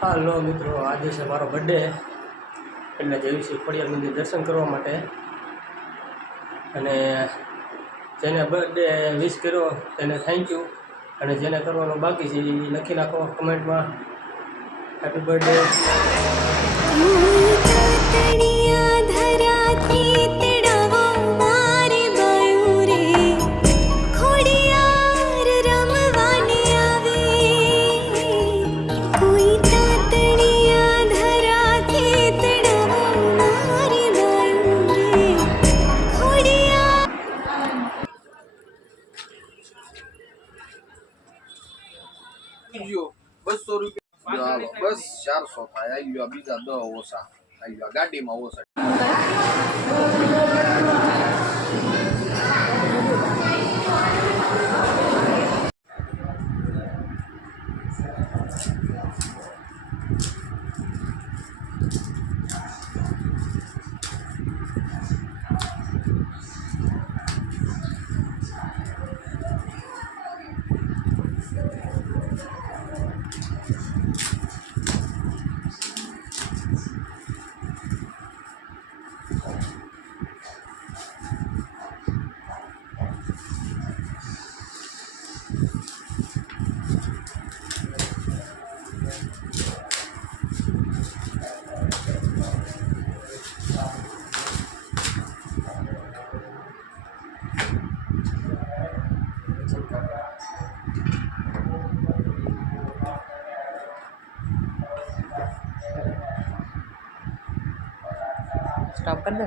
હાલો મિત્રો, આજે છે મારો બર્થડે એટલે જઈએ છીએ ખોડિયાર મંદિર દર્શન કરવા માટે। અને જેને બર્થડે વિશ કર્યો તેને થેન્ક યુ, અને જેને કરવાનો બાકી છે એ લખી નાખો કમેન્ટમાં હેપી બર્થડે। ₹200 બસ 400 થાય। આવી ગયો બીજા 10 ઓછા આવી ગયો ગાડીમાં ઓછા। સ્ટોપ કરી દે।